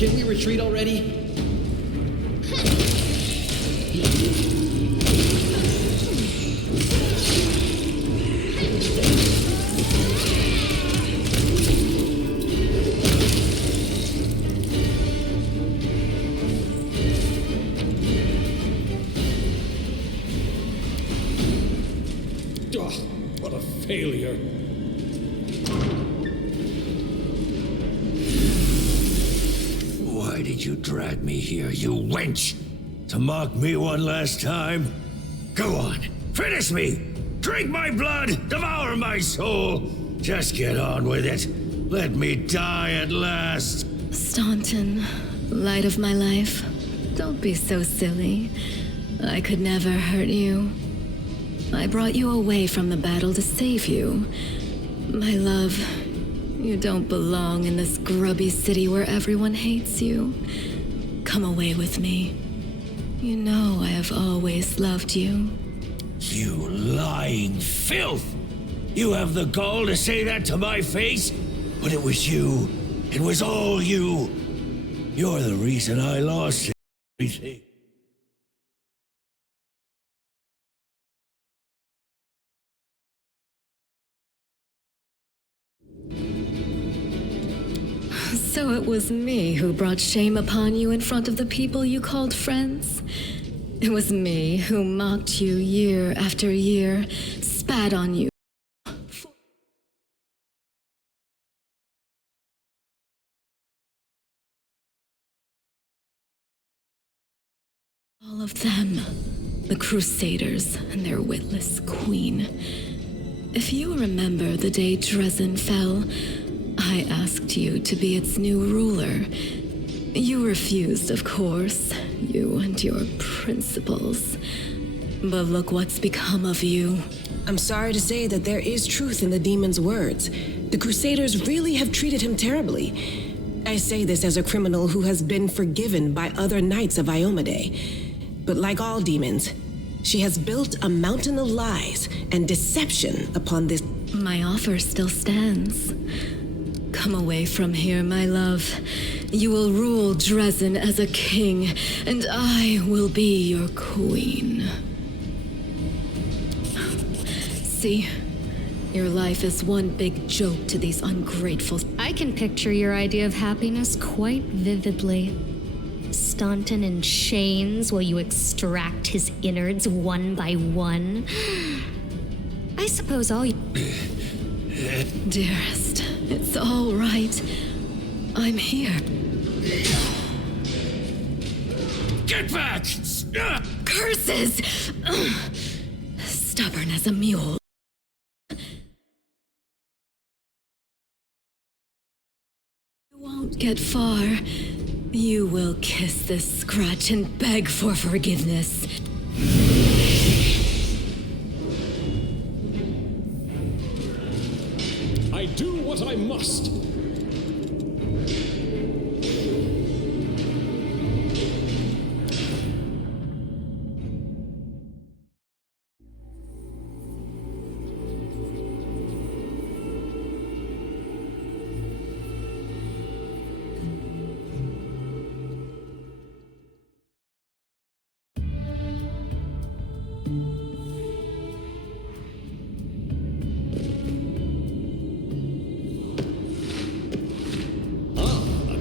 Can we retreat already? What a failure. Why did you drag me here, you wench? To mock me one last time? Go on, finish me! Drink my blood, devour my soul! Just get on with it. Let me die at last. Staunton, light of my life, don't be so silly. I could never hurt you. I brought you away from the battle to save you. My love, you don't belong in this grubby city where everyone hates you. Come away with me. You know I have always loved you. You lying filth! You have the gall to say that to my face? But it was you. It was all you. You're the reason I lost everything. So it was me who brought shame upon you in front of the people you called friends. It was me who mocked you year after year, spat on you. All of them, the Crusaders and their witless queen. If you remember the day Dresden fell, I asked you to be its new ruler. You refused, of course, you and your principles. But look what's become of you. I'm sorry to say that there is truth in the demon's words. The Crusaders really have treated him terribly. I say this as a criminal who has been forgiven by other knights of Iomade. But like all demons, she has built a mountain of lies and deception upon this. My offer still stands. Come away from here, my love. You will rule Dresden as a king, and I will be your queen. See? Your life is one big joke to these ungrateful... I can picture your idea of happiness quite vividly. Staunton in chains while you extract his innards one by one. I suppose all you... Dearest, it's all right. I'm here. Get back! Curses! Stubborn as a mule. You won't get far. You will kiss this scratch and beg for forgiveness. I do what I must.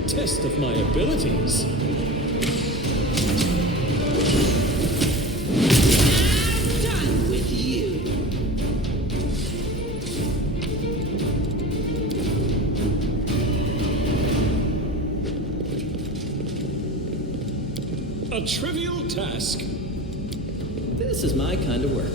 Test of my abilities. Done with you. A trivial task. This is my kind of work.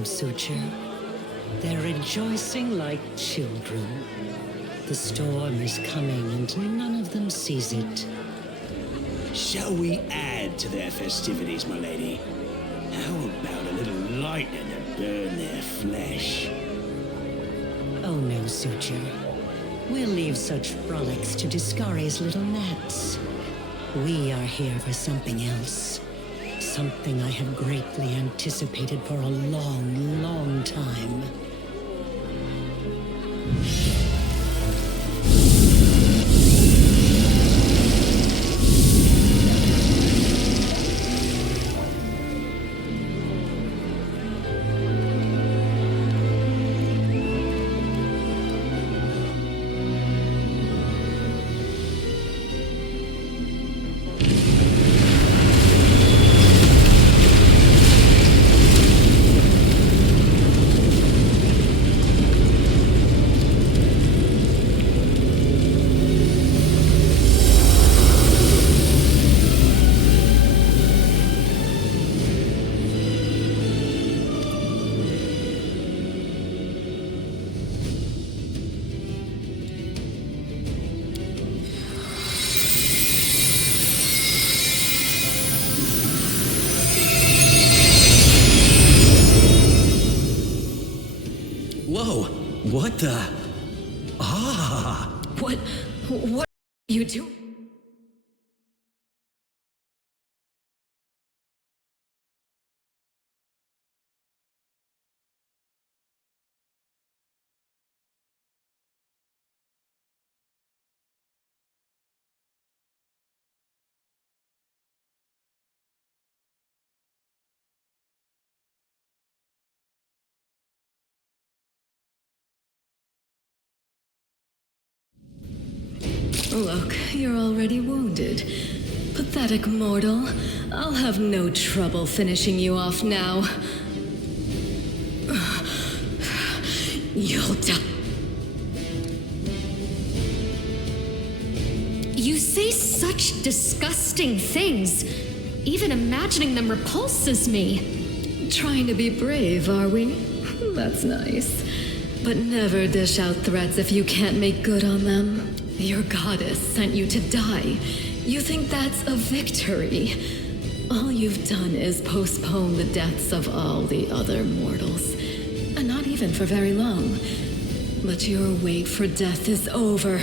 them, Suture. They're rejoicing like children. The storm is coming and none of them sees it. Shall we add to their festivities, my lady? How about a little lightning to burn their flesh? Oh no, Suture. We'll leave such frolics to Discari's little gnats. We are here for something else. Something I have greatly anticipated for a long, long time. Whoa! What the? Ah! What are you doing? Look, you're already wounded. Pathetic mortal. I'll have no trouble finishing you off now. You'll die. You say such disgusting things. Even imagining them repulses me. Trying to be brave, are we? That's nice. But never dish out threats if you can't make good on them. Your goddess sent you to die. You think that's a victory? All you've done is postpone the deaths of all the other mortals. And not even for very long. But your wait for death is over.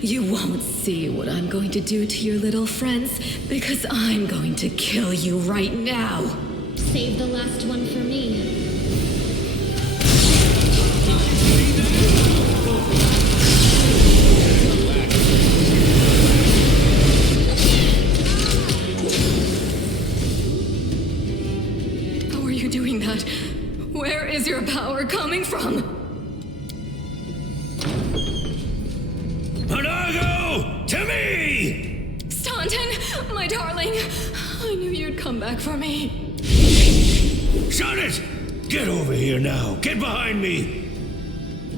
You won't see what I'm going to do to your little friends, because I'm going to kill you right now. Save the last one for me. How are you doing that? Where is your power coming from? Monago! To me! Staunton, my darling. I knew you'd come back for me. Shut it! Get over here now. Get behind me.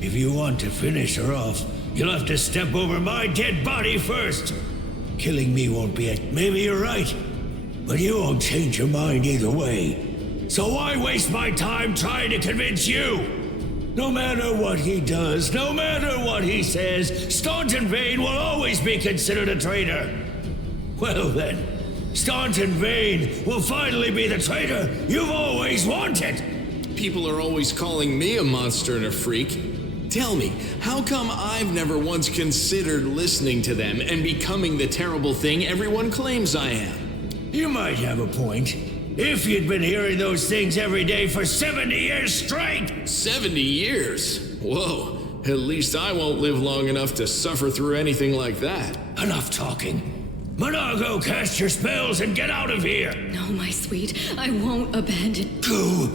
If you want to finish her off, you'll have to step over my dead body first. Killing me won't be it. Maybe you're right. But you won't change your mind either way. So why waste my time trying to convince you? No matter what he does, no matter what he says, Staunton Vane will always be considered a traitor. Well then, Staunton Vane will finally be the traitor you've always wanted. People are always calling me a monster and a freak. Tell me, how come I've never once considered listening to them and becoming the terrible thing everyone claims I am? You might have a point. If you'd been hearing those things every day for 70 years straight! 70 years? Whoa, at least I won't live long enough to suffer through anything like that. Enough talking. Monago, cast your spells and get out of here! No, my sweet, I won't abandon. Go!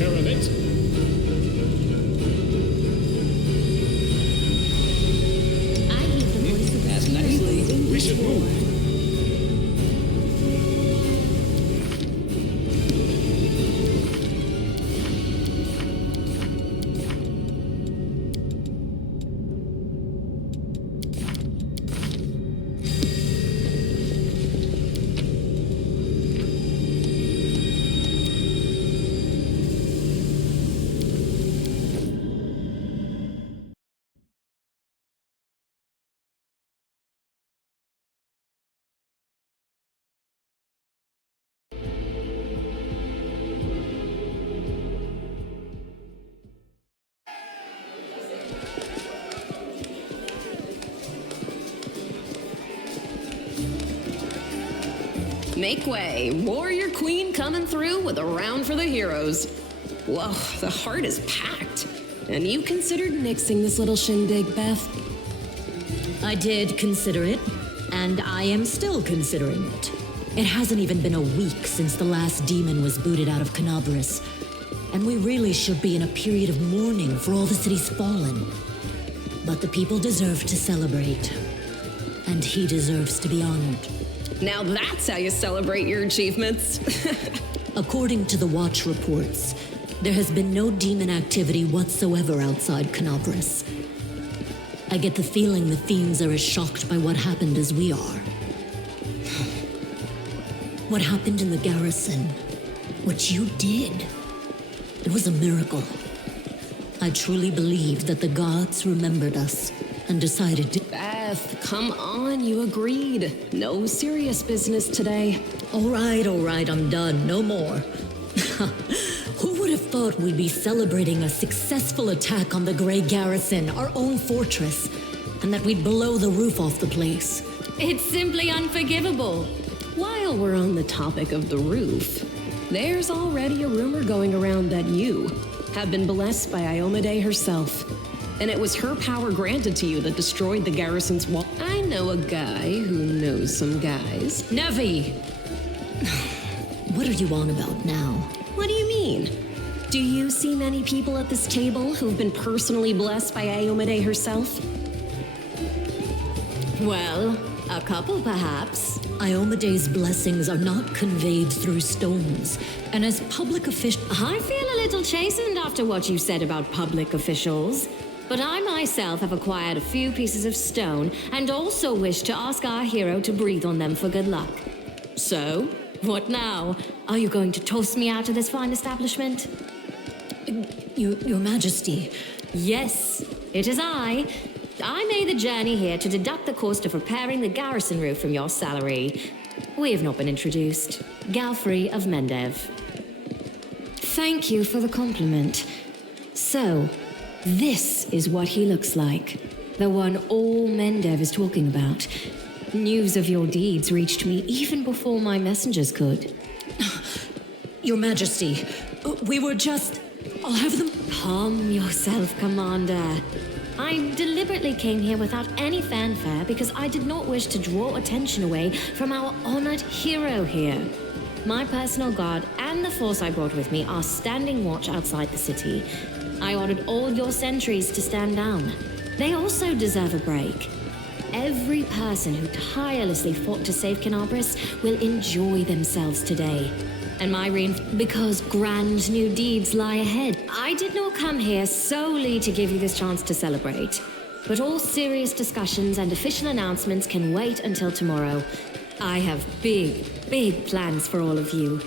care of it. I hear the voice of That's nicely. We should move. Make way. Warrior Queen coming through with a round for the heroes. Whoa, the heart is packed. And you considered nixing this little shindig, Beth? I did consider it, and I am still considering it. It hasn't even been a week since the last demon was booted out of Canabris, and we really should be in a period of mourning for all the city's fallen. But the people deserve to celebrate, and he deserves to be honored. Now that's how you celebrate your achievements. According to the Watch reports, there has been no demon activity whatsoever outside Canabris. I get the feeling the fiends are as shocked by what happened as we are. What happened in the garrison, what you did, it was a miracle. I truly believe that the gods remembered us and decided to... Beth, come on, you agreed. No serious business today. All right, I'm done. No more. Who would have thought we'd be celebrating a successful attack on the Grey Garrison, our own fortress, and that we'd blow the roof off the place? It's simply unforgivable. While we're on the topic of the roof, there's already a rumor going around that you have been blessed by Iomade herself. And it was her power granted to you that destroyed the garrison's wall. I know a guy who knows some guys. Nevi! What are you on about now? What do you mean? Do you see many people at this table who've been personally blessed by Iomade herself? Well, a couple perhaps. Iomade's blessings are not conveyed through stones, and as public official... I feel a little chastened after what you said about public officials. But I myself have acquired a few pieces of stone and also wish to ask our hero to breathe on them for good luck. So, what now? Are you going to toss me out of this fine establishment? Your Majesty. Yes, it is I. I made the journey here to deduct the cost of repairing the garrison roof from your salary. We have not been introduced. Galfrey of Mendev. Thank you for the compliment. So, this is what he looks like. The one all Mendev is talking about. News of your deeds reached me even before my messengers could. Your Majesty, we were just... I'll have them... Calm yourself, Commander. I deliberately came here without any fanfare because I did not wish to draw attention away from our honored hero here. My personal guard and the force I brought with me are standing watch outside the city. I ordered all your sentries to stand down. They also deserve a break. Every person who tirelessly fought to save Canabris will enjoy themselves today. And because grand new deeds lie ahead. I did not come here solely to give you this chance to celebrate. But all serious discussions and official announcements can wait until tomorrow. I have big plans for all of you.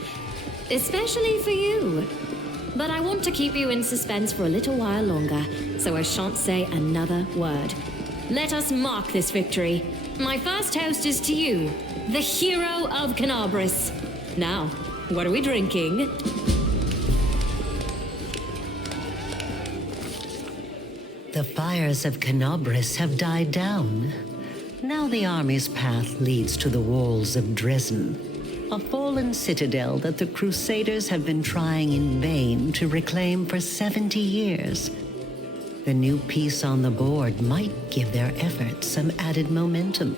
Especially for you. But I want to keep you in suspense for a little while longer, so I shan't say another word. Let us mark this victory. My first toast is to you, the hero of Canabris. Now, what are we drinking? The fires of Canabris have died down. Now the army's path leads to the walls of Dresden, a fallen citadel that the Crusaders have been trying in vain to reclaim for 70 years. The new piece on the board might give their efforts some added momentum.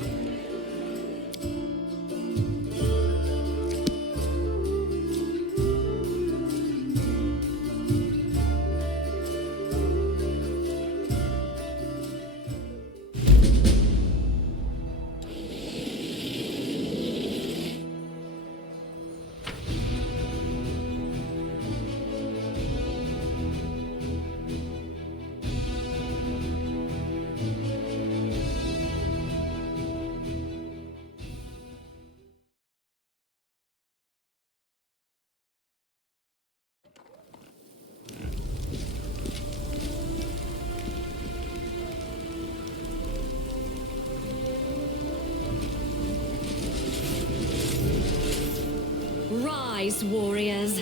warriors.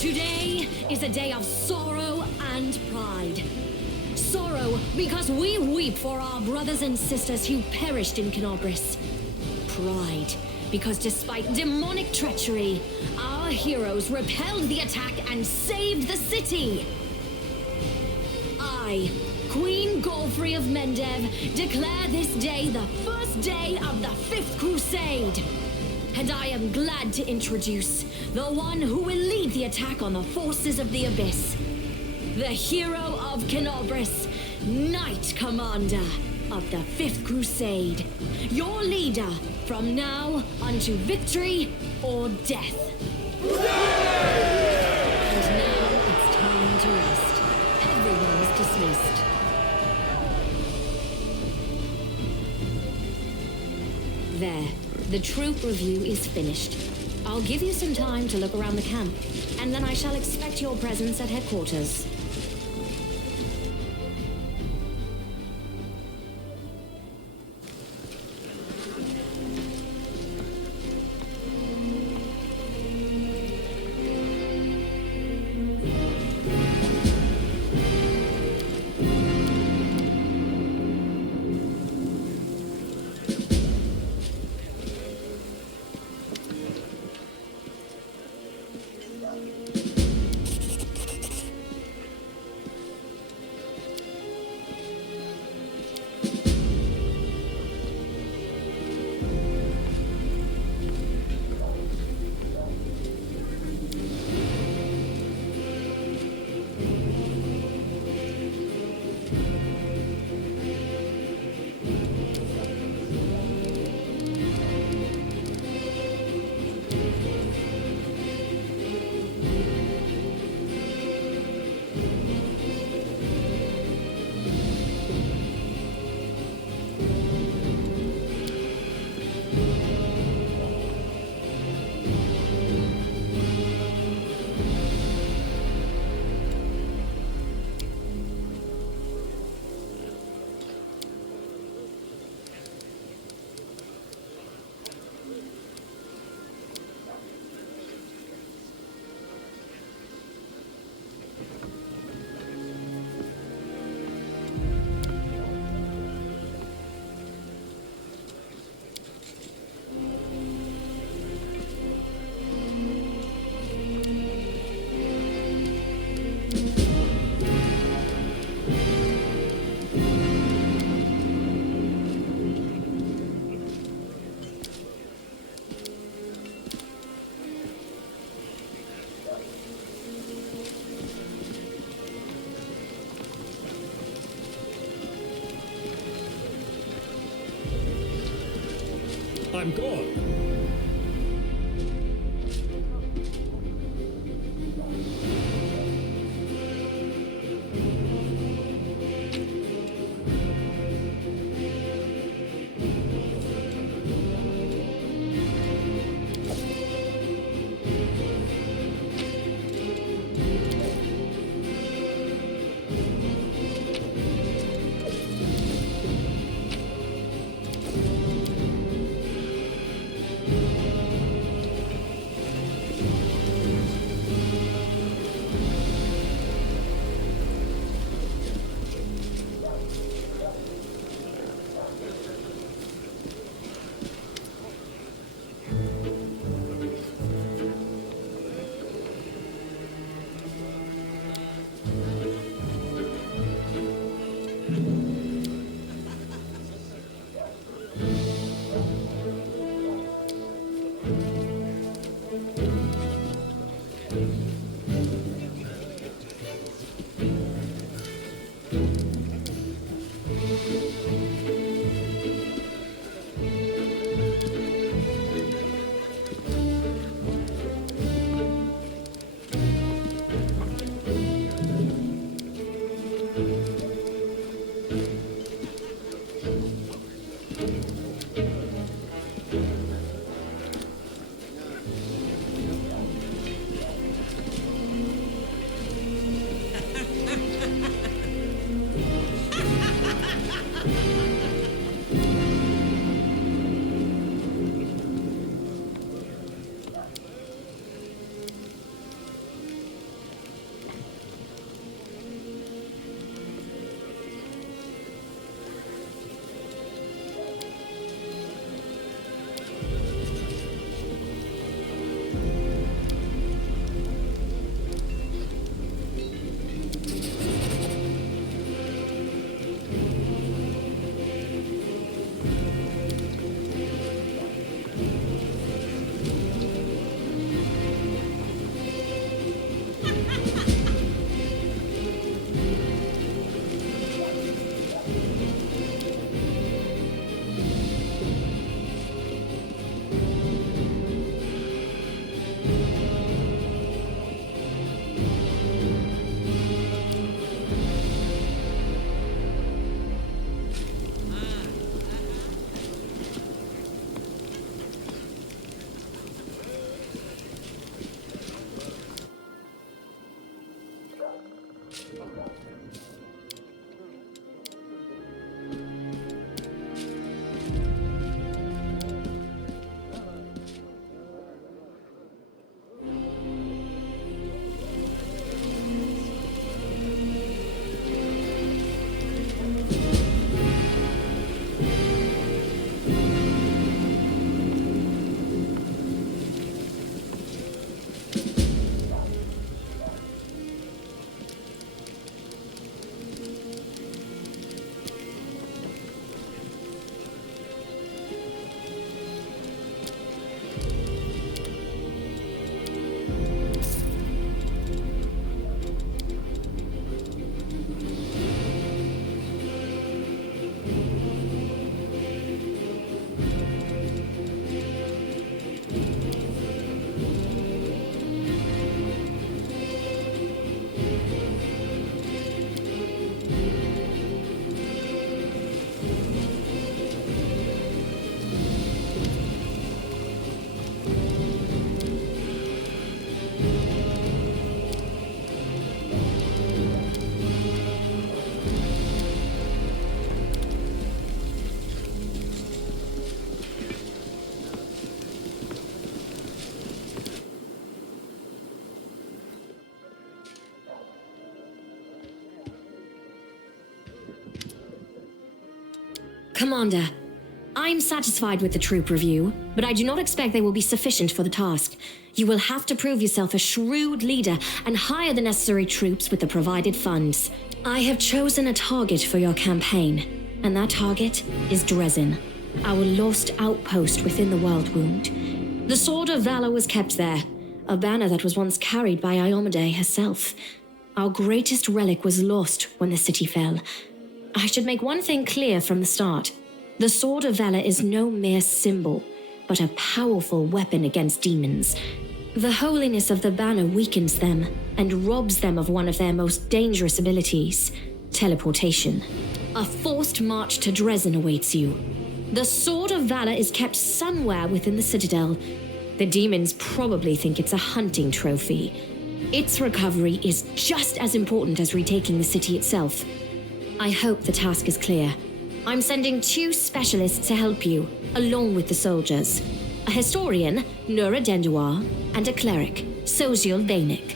Today is a day of sorrow and pride. Sorrow because we weep for our brothers and sisters who perished in Kenobris. Pride because despite demonic treachery, our heroes repelled the attack and saved the city. I, Queen Golfrey of Mendev, declare this day the first day of the Fifth Crusade. And I am glad to introduce the one who will lead the attack on the forces of the Abyss. The hero of Kenobris, Knight Commander of the Fifth Crusade. Your leader from now unto victory or death. And now it's time to rest. Everyone is dismissed. There. The troop review is finished. I'll give you some time to look around the camp, and then I shall expect your presence at headquarters. I'm gone. Commander, I'm satisfied with the troop review, but I do not expect they will be sufficient for the task. You will have to prove yourself a shrewd leader and hire the necessary troops with the provided funds. I have chosen a target for your campaign, and that target is Dresden, our lost outpost within the World Wound. The Sword of Valor was kept there, a banner that was once carried by Iomade herself. Our greatest relic was lost when the city fell. I should make one thing clear from the start. The Sword of Valor is no mere symbol, but a powerful weapon against demons. The holiness of the banner weakens them and robs them of one of their most dangerous abilities, teleportation. A forced march to Dresden awaits you. The Sword of Valor is kept somewhere within the Citadel. The demons probably think it's a hunting trophy. Its recovery is just as important as retaking the city itself. I hope the task is clear. I'm sending 2 specialists to help you, along with the soldiers. A historian, Nura Denduar, and a cleric, Soziel Vainik.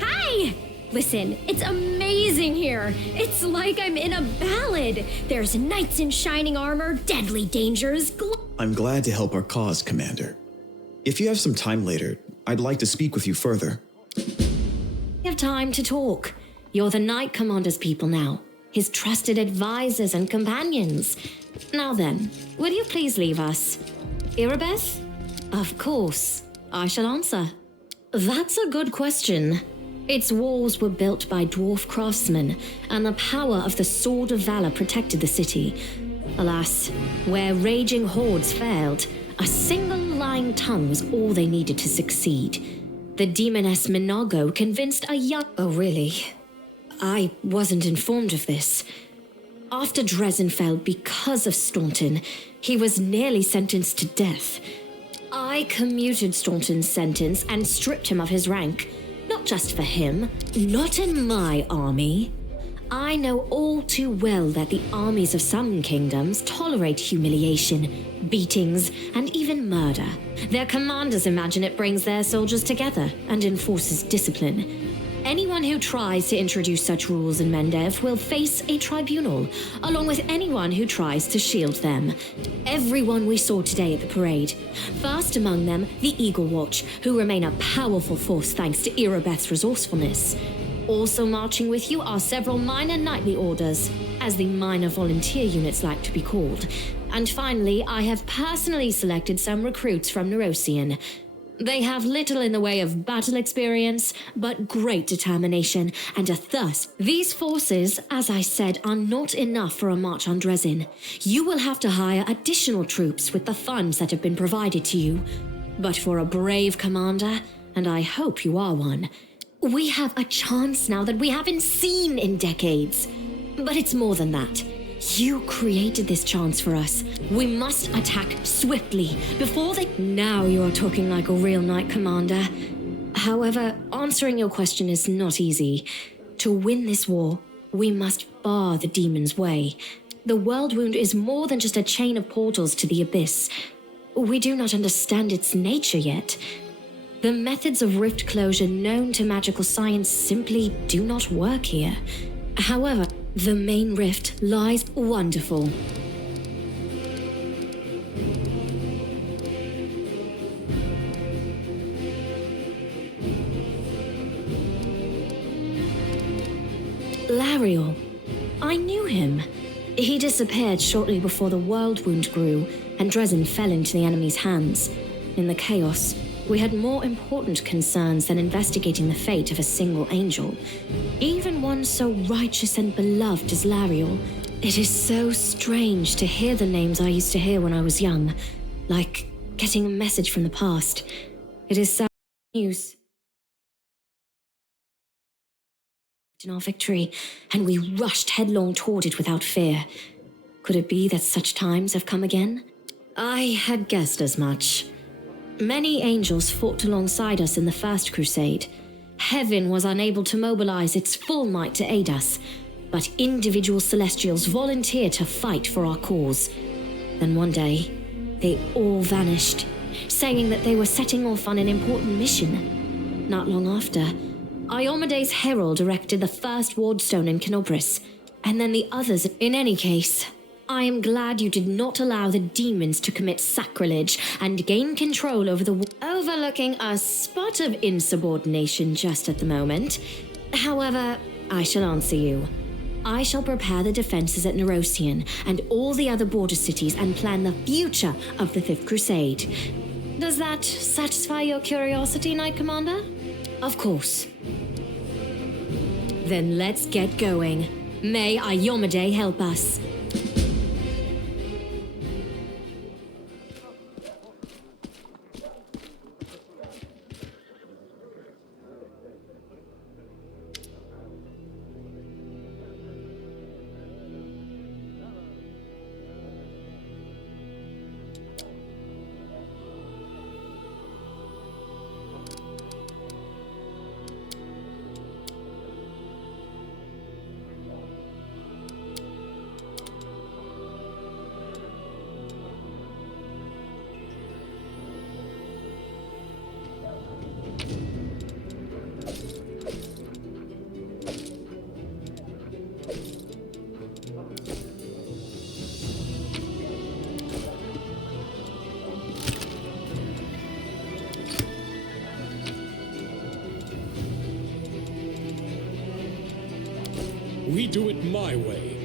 Hi! Listen, it's amazing here. It's like I'm in a ballad. There's knights in shining armor, deadly dangers, I'm glad to help our cause, Commander. If you have some time later, I'd like to speak with you further. We have time to talk. You're the Knight Commander's people now, his trusted advisors and companions. Now then, will you please leave us? Irabeth? Of course, I shall answer. That's a good question. Its walls were built by dwarf craftsmen, and the power of the Sword of Valor protected the city. Alas, where raging hordes failed, a single lying tongue was all they needed to succeed. The demoness Minago convinced a young... Oh, really? I wasn't informed of this. After Dresden fell because of Staunton, he was nearly sentenced to death. I commuted Staunton's sentence and stripped him of his rank. Not just for him, not in my army. I know all too well that the armies of some kingdoms tolerate humiliation, beatings, and even murder. Their commanders imagine it brings their soldiers together and enforces discipline. Anyone who tries to introduce such rules in Mendev will face a tribunal, along with anyone who tries to shield them. Everyone we saw today at the parade. First among them, the Eagle Watch, who remain a powerful force thanks to Irabeth's resourcefulness. Also marching with you are several minor knightly orders, as the minor volunteer units like to be called. And finally, I have personally selected some recruits from Neurosian. They have little in the way of battle experience, but great determination and a thirst. These forces, as I said, are not enough for a march on Dresden. You will have to hire additional troops with the funds that have been provided to you. But for a brave commander, and I hope you are one, we have a chance now that we haven't seen in decades. But it's more than that. You created this chance for us. We must attack swiftly before they... Now you are talking like a real knight commander. However, answering your question is not easy. To win this war, we must bar the demon's way. The World Wound is more than just a chain of portals to the abyss. We do not understand its nature yet. The methods of rift closure known to magical science simply do not work here. However, the main rift lies wonderful. Lariel. I knew him. He disappeared shortly before the World Wound grew and Dresden fell into the enemy's hands. In the chaos, we had more important concerns than investigating the fate of a single angel. Even one so righteous and beloved as Lariel. It is so strange to hear the names I used to hear when I was young, like getting a message from the past. It is sad news. In our victory, and we rushed headlong toward it without fear. Could it be that such times have come again? I had guessed as much. Many angels fought alongside us in the First Crusade. Heaven was unable to mobilize its full might to aid us, but individual celestials volunteered to fight for our cause. Then one day, they all vanished, saying that they were setting off on an important mission. Not long after, Iomede's herald erected the first wardstone in Canobris, and then the others. In any case, I am glad you did not allow the demons to commit sacrilege and gain control over the overlooking a spot of insubordination just at the moment. However, I shall answer you. I shall prepare the defenses at Nerosian and all the other border cities and plan the future of the Fifth Crusade. Does that satisfy your curiosity, Knight Commander? Of course. Then let's get going. May Ayomade help us. We do it my way.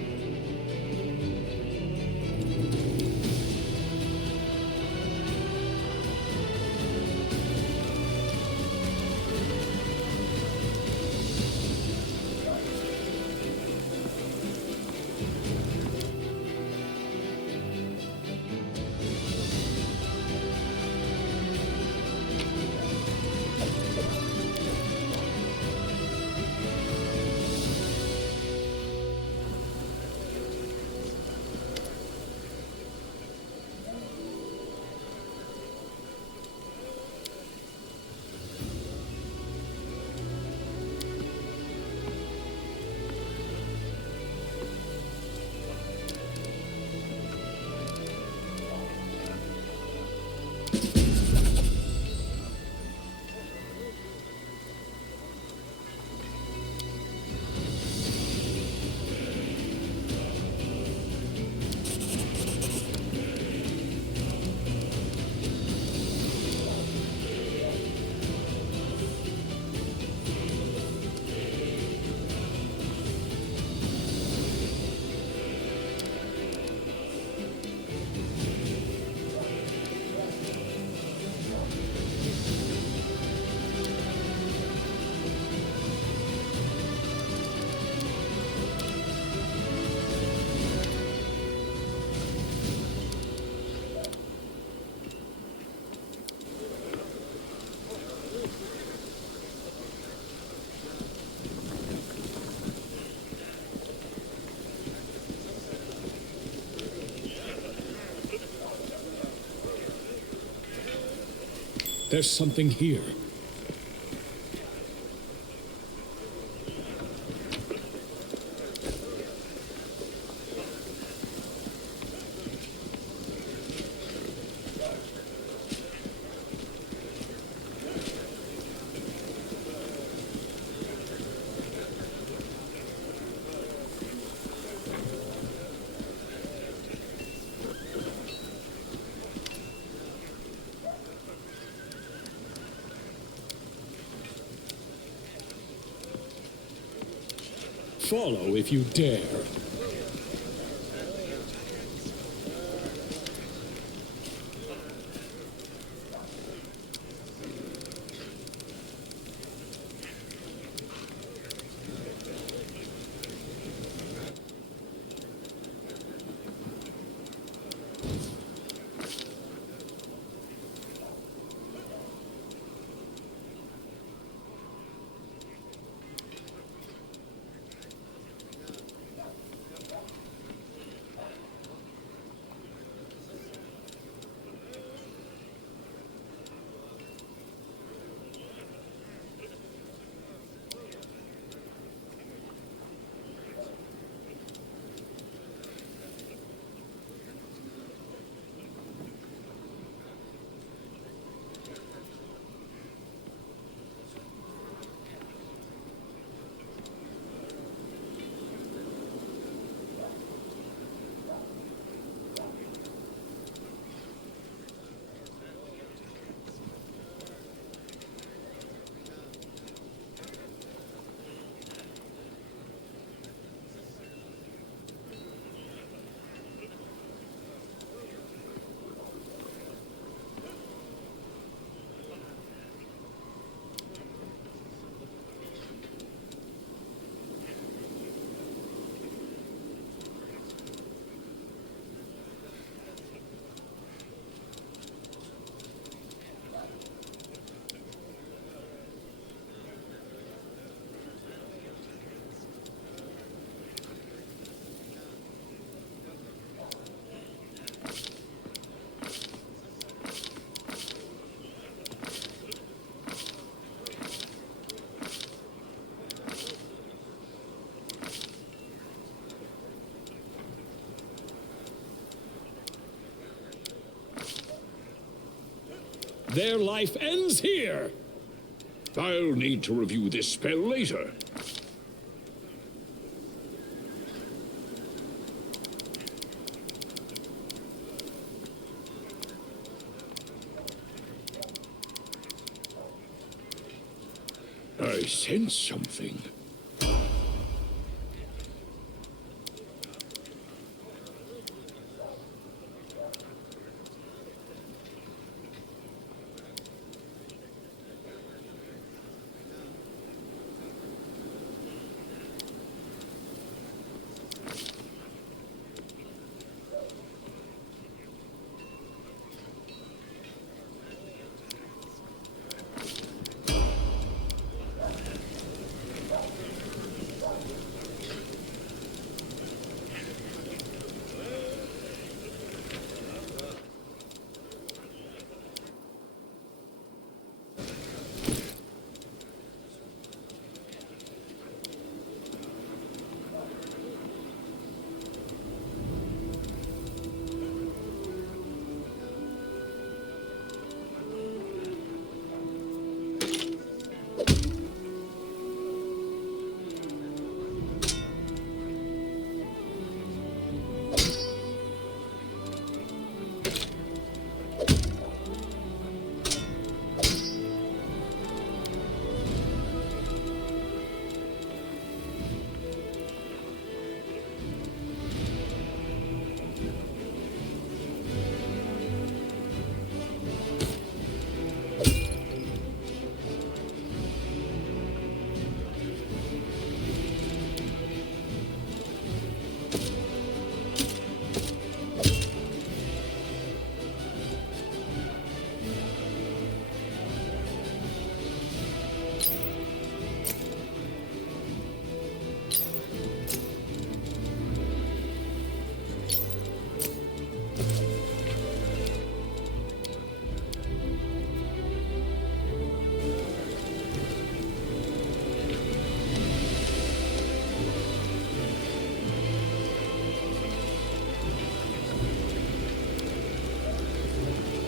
There's something here. Follow if you dare. Their life ends here. I'll need to review this spell later. I sense something.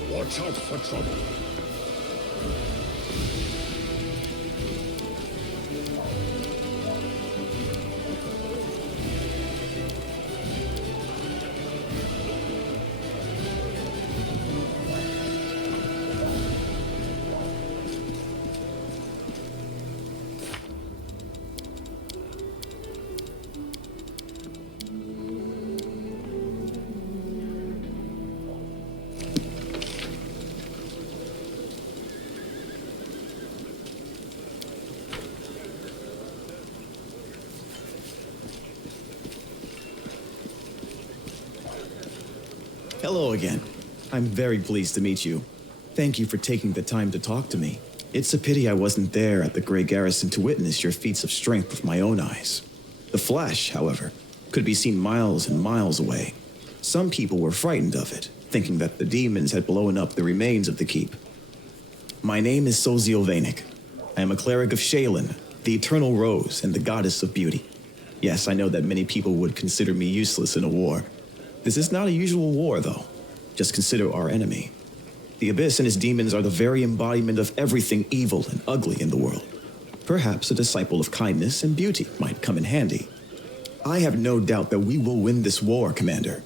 Watch out for trouble. Hello again. I'm very pleased to meet you. Thank you for taking the time to talk to me. It's a pity I wasn't there at the Grey Garrison to witness your feats of strength with my own eyes. The flash, however, could be seen miles and miles away. Some people were frightened of it, thinking that the demons had blown up the remains of the keep. My name is Sozio Vanek. I am a cleric of Shaylin, the Eternal Rose and the Goddess of Beauty. Yes, I know that many people would consider me useless in a war. This is not a usual war, though. Just consider our enemy. The Abyss and his demons are the very embodiment of everything evil and ugly in the world. Perhaps a disciple of kindness and beauty might come in handy. I have no doubt that we will win this war, Commander.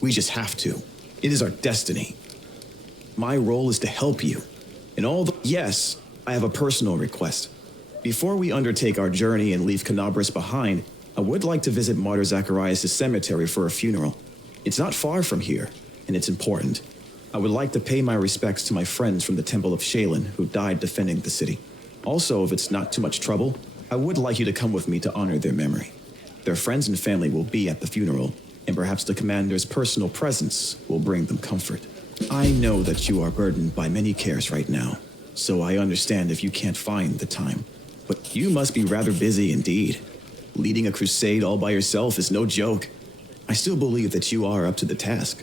We just have to. It is our destiny. My role is to help you. Yes, I have a personal request. Before we undertake our journey and leave Canabris behind, I would like to visit Martyr Zacharias' cemetery for a funeral. It's not far from here, and it's important. I would like to pay my respects to my friends from the Temple of Shaylin who died defending the city. Also, if it's not too much trouble, I would like you to come with me to honor their memory. Their friends and family will be at the funeral, and perhaps the commander's personal presence will bring them comfort. I know that you are burdened by many cares right now, so I understand if you can't find the time. But you must be rather busy indeed. Leading a crusade all by yourself is no joke. I still believe that you are up to the task.